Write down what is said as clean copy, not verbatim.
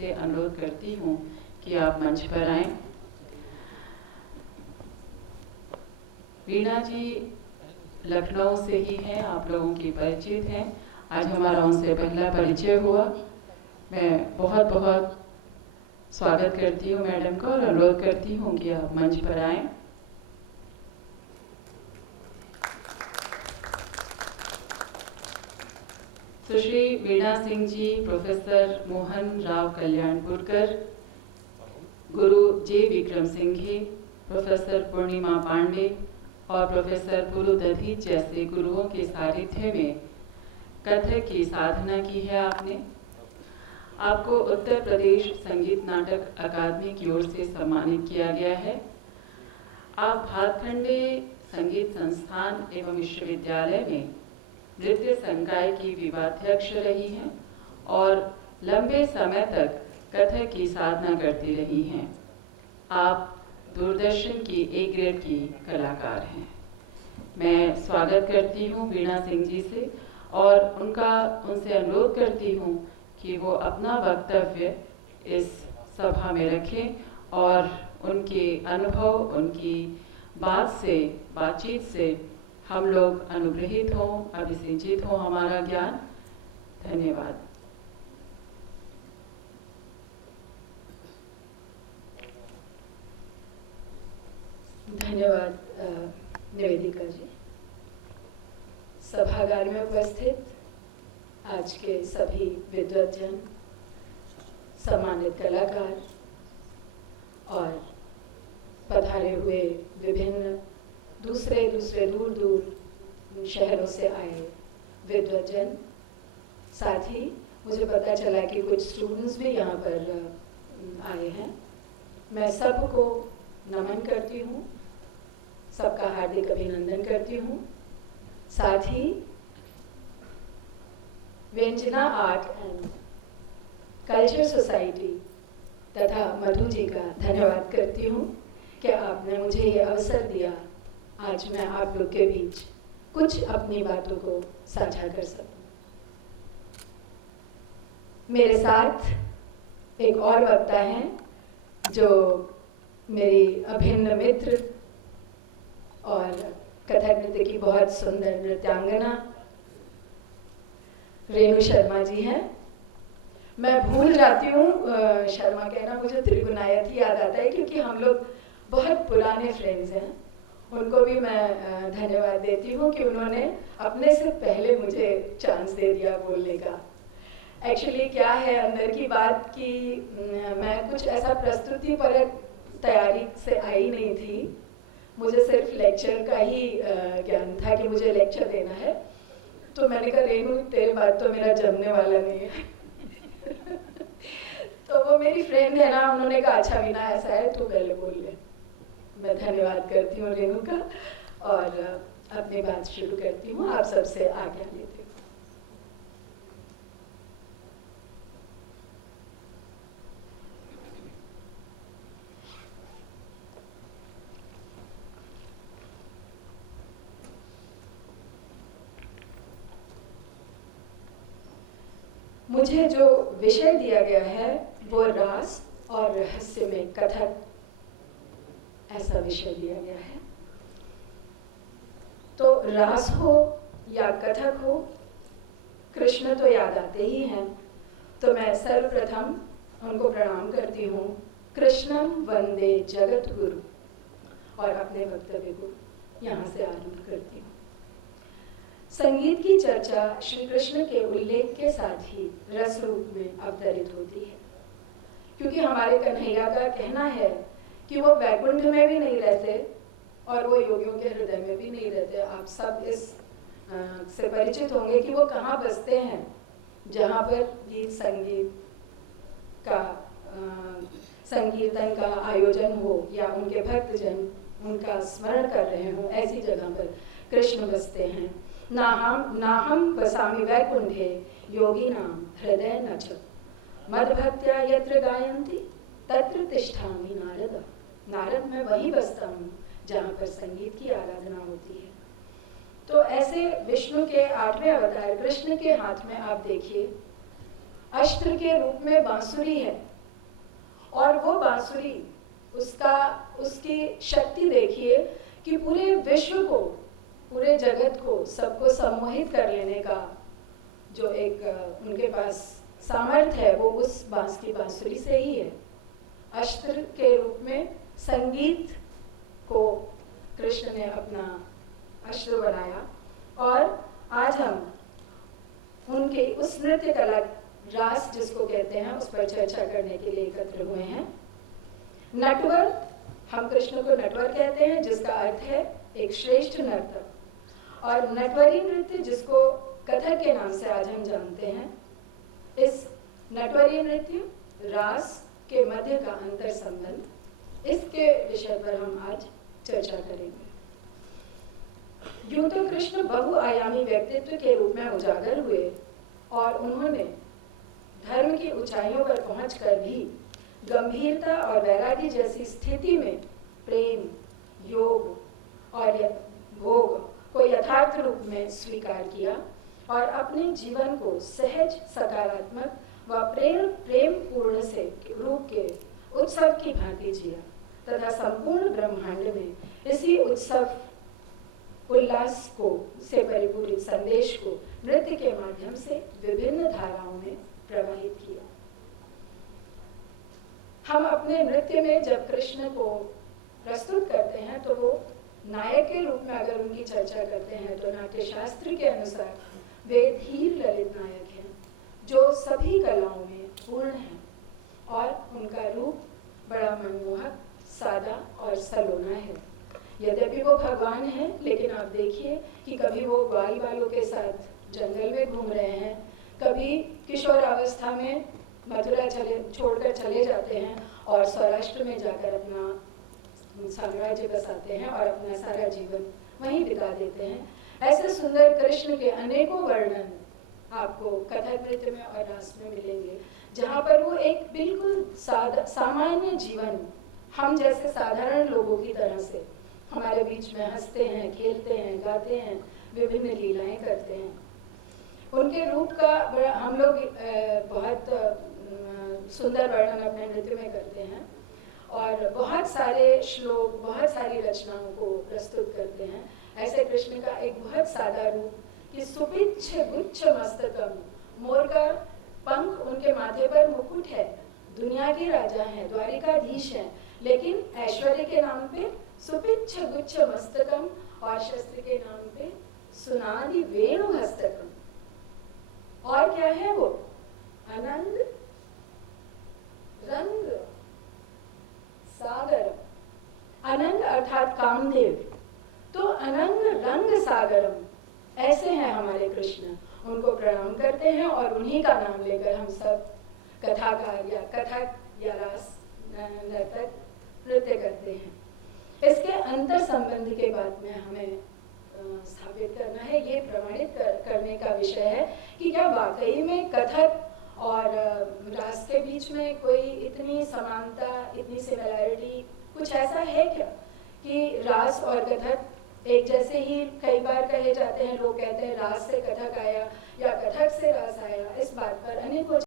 से अनुरोध करती हूँ कि आप मंच पर आएं। वीणा जी लखनऊ से ही हैं, आप लोगों की परिचित हैं। आज हमारा उनसे पहला परिचय हुआ। मैं बहुत बहुत स्वागत करती हूँ मैडम का और अनुरोध करती हूँ कि आप मंच पर आएं। सुश्री वीणा सिंह जी, प्रोफेसर मोहन राव कल्याणपुरकर, गुरु जे विक्रम सिंघे, प्रोफेसर पूर्णिमा पांडे और प्रोफेसर पुरु दधी जैसे गुरुओं के सानिध्य में कथक की साधना की है आपने। आपको उत्तर प्रदेश संगीत नाटक अकादमी की ओर से सम्मानित किया गया है। आप भातखंडे संगीत संस्थान एवं विश्वविद्यालय में नृत्य संकाय की विभाध्यक्ष रही हैं और लंबे समय तक कथक की साधना करती रही हैं। आप दूरदर्शन की ए ग्रेड की कलाकार हैं। मैं स्वागत करती हूँ वीणा सिंह जी से और उनसे अनुरोध करती हूँ कि वो अपना वक्तव्य इस सभा में रखें और उनके अनुभव, उनकी बातचीत से हम लोग अनुग्रहित हों, अभिसिंचित हों हमारा ज्ञान। धन्यवाद। धन्यवाद निवेदिका जी। सभागार में उपस्थित आज के सभी विद्वज्जन, सम्मानित कलाकार और पधारे हुए विभिन्न दूसरे दूर दूर शहरों से आए विद्वज्जन, साथ ही मुझे पता चला कि कुछ स्टूडेंट्स भी यहाँ पर आए हैं। मैं सबको नमन करती हूँ, सबका हार्दिक अभिनंदन करती हूँ। साथ ही व्यंजना आर्ट एंड कल्चर सोसाइटी तथा मधु जी का धन्यवाद करती हूँ कि आपने मुझे ये अवसर दिया, आज मैं आप लोग के बीच कुछ अपनी बातों को साझा कर सकूं। मेरे साथ एक और वक्ता हैं जो मेरी अभिन्न मित्र और कथक नृत्य की बहुत सुंदर नृत्यांगना रेणु शर्मा जी हैं। मैं भूल जाती हूँ शर्मा कहना, मुझे त्रिगुणायत ही याद आता है क्योंकि हम लोग बहुत पुराने फ्रेंड्स हैं। उनको भी मैं धन्यवाद देती हूँ कि उन्होंने अपने से पहले मुझे चांस दे दिया बोलने का। एक्चुअली क्या है अंदर की बात कि मैं कुछ ऐसा प्रस्तुति पर तैयारी से आई नहीं थी। मुझे सिर्फ लेक्चर का ही ज्ञान था कि मुझे लेक्चर देना है। तो मैंने कहा रेणु तेरे बात तो मेरा जमने वाला नहीं है। तो वो मेरी फ्रेंड है ना, उन्होंने कहा अच्छा वीणा ऐसा है तो पहले बोल ले। मैं धन्यवाद करती हूँ रेणु का और अपनी बात शुरू करती हूँ। आप सबसे आज्ञा लेती हूँ। मुझे जो विषय दिया गया है वो रास और रहस्य में कथक, ऐसा विषय दिया गया है। तो रास हो या कथक हो, कृष्ण तो याद आते ही हैं। तो मैं सर्वप्रथम उनको प्रणाम करती हूँ। कृष्णम वंदे जगत गुरु और अपने वक्तव्य को यहाँ से आरंभ करती हूँ। संगीत की चर्चा श्री कृष्ण के उल्लेख के साथ ही रस रूप में अवतरित होती है, क्योंकि हमारे कन्हैया का कहना है कि वो वैकुंठ में भी नहीं रहते और वो योगियों के हृदय में भी नहीं रहते। आप सब इस से परिचित होंगे कि वो कहाँ बसते हैं, जहाँ पर गीत संगीत का संकीर्तन का आयोजन हो या उनके भक्तजन उनका स्मरण कर रहे हों, ऐसी जगह पर कृष्ण बसते हैं। नाहम बसामि वैकुंठे योगिनां हृदय नच मद्भक्त्या यत्र गायन्ति तत्र तिष्ठामि नारद। नारद मैं वहीं बसता हूँ जहाँ पर संगीत की आराधना होती है। तो ऐसे विष्णु के 8वें अवतार कृष्ण के हाथ में आप देखिए अस्त्र के रूप में बांसुरी है। और वो बांसुरी, उसकी शक्ति देखिए कि पूरे विश्व को, पूरे जगत को, सबको सम्मोहित कर लेने का जो एक उनके पास सामर्थ्य है, वो उस की बांसुरी से ही है। अस्त्र के रूप में संगीत को कृष्ण ने अपना अस्त्र बनाया, और आज हम उनके उस नृत्य कला, रास जिसको कहते हैं, उस पर चर्चा करने के लिए एकत्र हुए हैं। नटवर, हम कृष्ण को नटवर कहते हैं, जिसका अर्थ है एक श्रेष्ठ नर्तक। और नटवरी नृत्य, जिसको कथक के नाम से आज हम जानते हैं, इस नटवरी नृत्य रास के मध्य का अंतर संबंध, इसके विषय पर हम आज चर्चा करेंगे। यूं तो कृष्ण बहुआयामी व्यक्तित्व के रूप में उजागर हुए, और उन्होंने धर्म की ऊंचाइयों पर पहुंचकर भी गंभीरता और वैराग्य जैसी स्थिति में प्रेम, योग और भोग को यथार्थ रूप में स्वीकार किया, और अपने जीवन को सहज, सकारात्मक व प्रेम पूर्ण से रूप के उत्सव की भांति जिया, तथा संपूर्ण ब्रह्मांड में इसी उत्सव उल्लास को से परिपूरित संदेश को नृत्य के माध्यम से विभिन्न धाराओं में प्रवाहित किया। हम अपने नृत्य में जब कृष्ण को प्रस्तुत करते हैं, तो वो नायक के रूप में अगर उनकी चर्चा करते हैं, तो नाट्य शास्त्र के अनुसार वे धीर ललित नायक हैं, जो सभी कलाओं में पूर्ण हैं, और उनका रूप बड़ा मनमोहक, सादा और सलोना है। यद्यपि वो भगवान हैं, लेकिन आप देखिए कि कभी वो ग्वाल बालों के साथ जंगल में घूम रहे हैं, कभी किशोरावस्था में मथुरा छोड़कर चले जाते हैं और सौराष्ट्र में जाकर अपना साम्राज्य बसाते हैं और अपना सारा जीवन वहीं बिता देते हैं। ऐसे सुंदर कृष्ण के अनेकों वर्णन आपको कथक नृत्य में और रास में मिलेंगे, जहाँ पर वो एक बिल्कुल सामान्य जीवन, हम जैसे साधारण लोगों की तरह से हमारे बीच में हंसते हैं, खेलते हैं, गाते हैं, विभिन्न लीलाएं करते हैं। उनके रूप का हम लोग बहुत सुंदर वर्णन अपने नृत्य में करते हैं, और बहुत सारे श्लोक, बहुत सारी रचनाओं को प्रस्तुत करते हैं। ऐसे कृष्ण का एक बहुत सादा रूप कि सुपिच्छ गुच्छ मस्तकम, मोर का पंख उनके माथे पर मुकुट है, दुनिया के राजा हैं, द्वारिकाधीश हैं, लेकिन ऐश्वर्य के नाम पे सुपिच्छ गुच्छ मस्तकम, और शस्त्र के नाम पे सुनादि वेणु हस्तकम। और क्या है वो? अनंग रंग सागर। अनंग अर्थात कामदेव, तो अनंग रंग सागरम, ऐसे हैं हमारे कृष्ण। उनको प्रणाम करते हैं, और उन्हीं का नाम लेकर हम सब कथाकार या कथक या रास नर्तक नृत्य करते हैं। इसके अंतर संबंध के बाद में हमें स्थापित करना है, ये प्रमाणित करने का विषय है कि क्या वाकई में कथक और रास के बीच में कोई इतनी समानता, इतनी सिमिलैरिटी, कुछ ऐसा है क्या कि रास और कथक एक जैसे ही कई बार कहे जाते हैं। लोग कहते हैं रास से कथक आया या कथक से रास आया। इस बात पर अनेकों